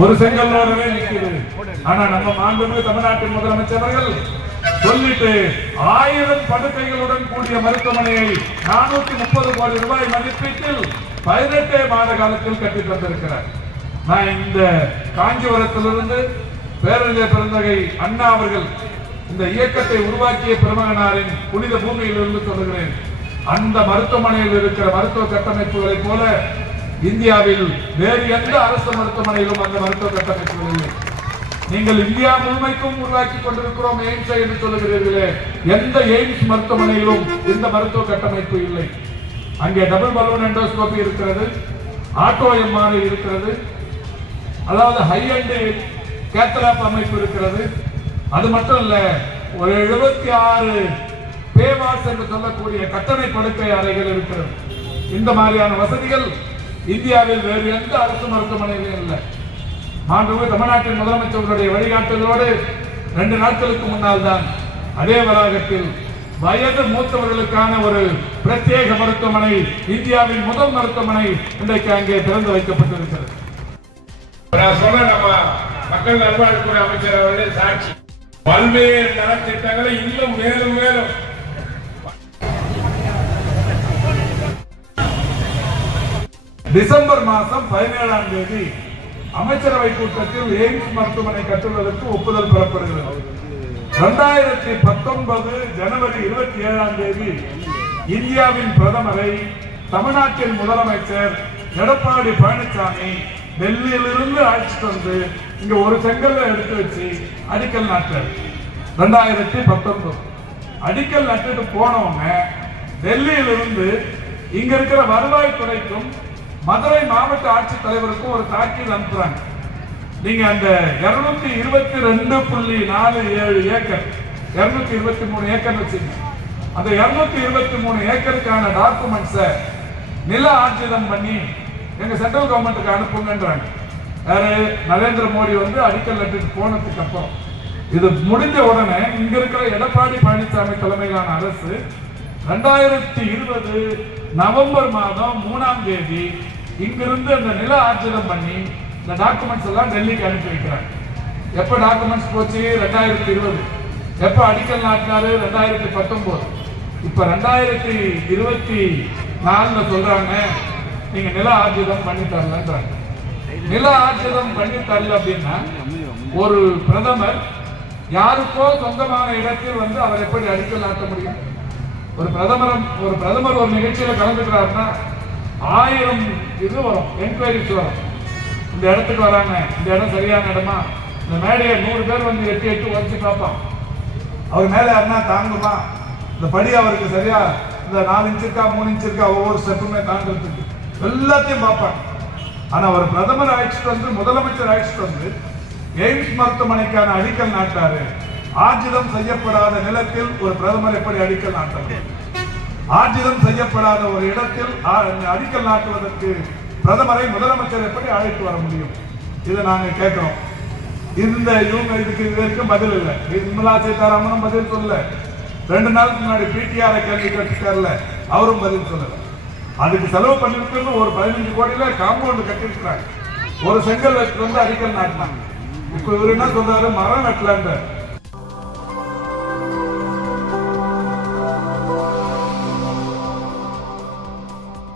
ஒரு செங்கல்லோடவே நிற்குது. ஆனா நம்ம மாண்புமிகு தமிழ்நாட்டின் முதலமைச்சர்கள் சொல்லிட்டு 1000 படுக்கைகளுடன் கூடிய மருத்துவமனையை 430 கோடி ரூபாய் மதிப்பீட்டில் 18 மாத காலத்தில் கட்டி தந்திருக்கிறார். நான் இந்த காஞ்சிபுரத்திலிருந்து பேரறிஞர் பெருந்தகை அண்ணா அவர்கள் இந்த இயக்கத்தை உருவாக்கிய பெருமகனாரின் புனித பூமியிலிருந்து சொல்லுகிறேன். அந்த மருத்துவமனையில் இருக்கிற மருத்துவ கட்டமைப்புகளை போல இந்தியாவில் வேறு எந்த அரசு மருத்துவமனையிலும் அந்த மருத்துவ கட்டமைப்புகள் இல்லை. நீங்கள் இந்தியா முழுமைக்கும் உருவாக்கி கொண்டிருக்கிறோம் எய்ம்ஸ் என்று சொல்லுகிறீர்களே, எந்த எய்ம்ஸ் மருத்துவமனையிலும் இந்த மருத்துவ கட்டமைப்பு இல்லை. அங்கே டபுள் பலூன் எண்டோஸ்கோபி இருக்கிறது, ஆட்டோ எம்ஆர்ஐ இருக்கிறது, அதாவது ஹை அண்ட் கேத்தலாப் அமைப்பு இருக்கிறது. அது மட்டும் இல்ல, ஒரு 76 பேவாஸ் என்று சொல்லக்கூடிய கட்டணை படுக்கை அறைகள் இருக்கிறது. இந்த மாதிரியான வசதிகள் இந்தியாவில் வேறு எந்த அரசு மருத்துவமனையிலும் இல்லை. மாண்புமிகு தமிழ்நாட்டின் முதலமைச்சர்களுடைய வழிகாட்டுதலோடு 2 நாட்களுக்கு முன்னால் தான் அதே வளாகத்தில் வயது மூத்தவர்களுக்கான ஒரு பிரத்யேக மருத்துவமனை, இந்தியாவின் முதல் மருத்துவமனை இன்றைக்கு அங்கே திறந்து வைக்கப்பட்டிருக்கிறது. நம்ம மக்கள் நல்வாழ்வுத்துறை அமைச்சர் அவர்களே சாட்சி. பல்வேறு நலத்திட்டங்களை இன்னும் மேலும் மேலும் டிசம்பர் மாதம் 17ஆம் தேதி அமைச்சரவை கூட்டத்தில் எய்ம்ஸ் மருத்துவமனை கட்டுவதற்கு ஒப்புதல் பெறப்படுகிறது. 2019 ஜனவரி 27ஆம் தேதி இந்தியாவின் பிரதமரை தமிழ்நாட்டின் முதலமைச்சர் எடப்பாடி பழனிசாமி டெல்லியிலிருந்து அழைச்சிட்டு வந்து இங்க ஒரு செங்கல்ல எடுத்து வச்சு அடிக்கல் நாட்டார். 2019 அடிக்கல் நட்டுட்டு போனவங்க டெல்லியிலிருந்து இங்க இருக்கிற வருவாய்த்துறைக்கும் மதுரை மாவட்ட ஆட்சித்தலைவருக்கும் ஒரு தாக்கீது அனுப்புறாங்க. நீங்க அந்த 222.47 ஏக்கர் 223 ஏக்கர் வச்சுங்க. அந்த 223 ஏக்கருக்கான டாக்குமெண்ட்ஸை நில ஆர்ஜிதம் பண்ணி எங்க சென்ட்ரல் கவர்மெண்ட்டுக்கு அனுப்புங்கன்றாங்க. யாரு? நரேந்திர மோடி வந்து அடிக்கல் நட்டுட்டு போனதுக்கு அப்புறம் இது முடிஞ்ச உடனே இங்க இருக்கிற எடப்பாடி பழனிசாமி தலைமையிலான அரசு 2020 நவம்பர் மாதம் 3ஆம் தேதி இங்கிருந்து அந்த நில ஆர்ஜிதம் பண்ணி இந்த டாக்குமெண்ட்ஸ் எல்லாம் டெல்லிக்கு அனுப்பி வைக்கிறாங்க. எப்ப டாக்குமெண்ட்ஸ் போச்சு? 2020. எப்ப அடிக்கல் நாட்டினாரு? 2019. இப்ப 2024 சொல்றாங்க நீங்க நில ஆர்ஜிதம் பண்ணி தரலன்றாங்க. நில ஆர்ஜிதம் பண்ணி தரல அப்படின்னா ஒரு பிரதமர் யாருக்கோ சொந்தமான இடத்தில் வந்து அவர் எப்படி அடிக்கல் நாட்ட முடியும்? ஒரு பிரதமர் ஒரு நிகழ்ச்சியில கலந்துக்கிறாருன்னா 1000 இது வரும், என்கொயரிஸ் வரும். இந்த இடத்துக்கு வராங்க, இந்த இடம் சரியான இடமா? இந்த மேடையை 100 பேர் வந்து எட்டு வச்சு பார்ப்பான். அவர் மேல யாருன்னா தாங்குமா? இந்த படி அவருக்கு சரியா இந்த 4 இன்ச் இருக்கா 3 இன்ச் இருக்கா ஒவ்வொரு ஸ்டெப்புமே தாங்கிறதுக்கு எல்லாத்தையும் பார்ப்பாங்க. ஆனா ஒரு பிரதமர் அழைச்சிட்டு வந்து முதலமைச்சர் அழைச்சிட்டு வந்து எய்ம்ஸ் மருத்துவமனைக்கான அடிக்கல் நாட்டாரு. ஆர்ஜிதம் செய்யப்படாத நிலத்தில் ஒரு பிரதமர் எப்படி அடிக்கல் நாட்டாரு? ஆர்ஜிதம் செய்யப்படாத ஒரு இடத்தில் அடிக்கல் நாட்டுவதற்கு பிரதமரை முதலமைச்சர் எப்படி அழைத்து வர முடியும்? இதை நாங்க கேட்கிறோம். இதுக்கு பதில் இல்லை. நிர்மலா சீதாராமனும் பதில் சொல்லல. 2 நாளுக்கு முன்னாடி பிடிஆர் கேள்வி கேட்டுக்காருல, அவரும் பதில் சொல்லல. அதுக்கு செலவு பண்ணிருக்கிறது ஒரு 15 கோடியில காம்பவுண்ட் கட்டிருக்கிறாங்க. ஒரு செங்கல் வச்சு வந்து அடிக்கல் நாட்டினாங்க. இப்ப இவரு என்ன சொல்றாரு? மரம் நட்டல.